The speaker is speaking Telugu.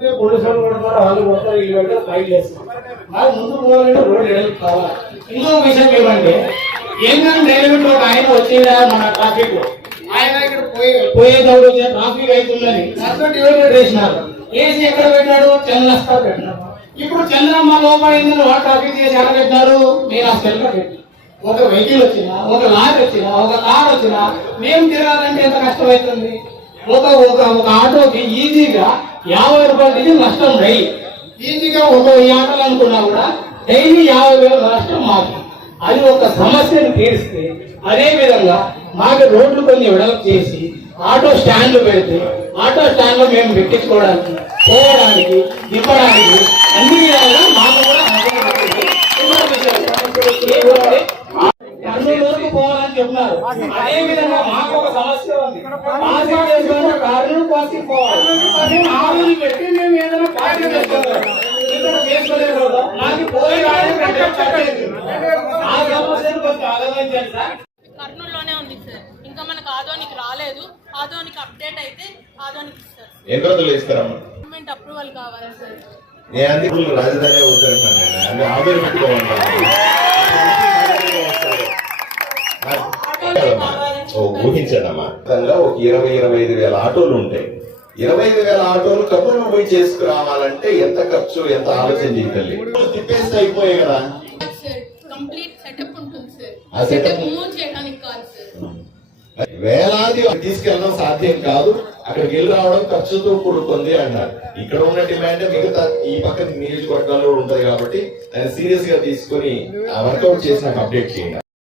ఉంటే పోలీసు వాళ్ళు కొడతారు వాళ్ళు కొడతారు వీళ్ళు పెడతారు ఫైల్ చేస్తారు. మాకు ముందు పోవాలంటే రోడ్డు ఎడలు కావాలి. ఇంకో విషయం ఏమంటే ఏంటంటే డైరెక్ట్ ఒక ఆయన వచ్చేదా మన ట్రాఫిక్లో ఆయన ఇక్కడ పోయే పోయేటప్పుడు వచ్చే ట్రాఫిక్ అవుతుందని దాంతో డివైడర్ వేసినారు వేసి ఎక్కడ పెట్టాడు చంద్రస్తా పెట్టినారు. ఇప్పుడు చంద్రమ్మ లోపడిందని వాడు ట్రాఫిక్ చేసి ఎక్కడ పెట్టినారు? నేను ఆ సెల్ ఒక వెహికల్ వచ్చినా ఒక లారీ వచ్చినా ఒక కార్ వచ్చినా మేము తిరగాలంటే ఎంత కష్టమవుతుంది ఒక ఒక ఒక ఆటోకి ఈజీగా యాభై రూపాయల నష్టం డైలీ ఈజీగా ఒక వెయ్యి ఆటోలు అనుకున్నా కూడా డైలీ యాభై వేల నష్టం మాకు. అది ఒక సమస్యను తీరిస్తే అదే విధంగా మాకు రోడ్లు కొన్ని వెడల్పు చేసి ఆటో స్టాండ్లు పెడితే ఆటో స్టాండ్లో మేము పెట్టించుకోవడానికి పోవడానికి దిప్పడానికి అన్ని విధాలుగా మాకు కూడా అనుకూలంగా ఉంటుంది. ఇంకో విషయం, ఈ ఊరిలో కర్నూలు వరకు పోవాలని చెప్తున్నారు అదే. విధంగా మాకు ఒక సమస్య ఉంది. పోవాలి. ఆ పెట్టి మేము ఏదైనా పార్టీ ఇక్కడ చేసుకోలేదు. నాకు పోయి. ఆ సమస్యను కొంచెం సార్. కర్నూలులోనే ఉంది సార్. ఇంకా మనకు ఆదోనికి రాలేదు. ఆదోనికి అప్డేట్ అయితే ఆదోనికి ఇస్తారు. ఎన్ని రోజులు ఇస్తారమ్మా? గవర్నమెంట్ అప్రూవల్ కావాలి సార్. నేను అందుకు రాజధాని అవుతాను ఆదరణ పెట్టుకోమన్నాను ఊహించండి అమ్మా మొత్తంగా ఒక ఇరవై ఇరవై ఐదు వేల ఆటోలు ఉంటాయి. ఇరవై ఐదు వేల ఆటోలు కర్నూలు పోయి చేసుకురావాలంటే ఎంత ఖర్చు ఎంత ఆలోచన చేయాలి తిప్పేస్తే అయిపోయాయి కదా. సార్ కంప్లీట్ సెటప్ ఉంటుంది సార్ ఆ setup- సెటప్ మూవ్ చేయడానికి కాదు సార్ వేలాది తీసుకెళ్ళడం సాధ్యం కాదు. అక్కడికి వెళ్ళి రావడం ఖర్చుతో కూడుకుంది అన్నారు. ఇక్కడ ఉన్న డిమాండ్ మిగతా ఈ పక్క నియోజకవర్గాల్లో ఉంటది కాబట్టి దాన్ని సీరియస్గా తీసుకొని వర్కౌట్ చేసి నాకు అప్డేట్ చేయండి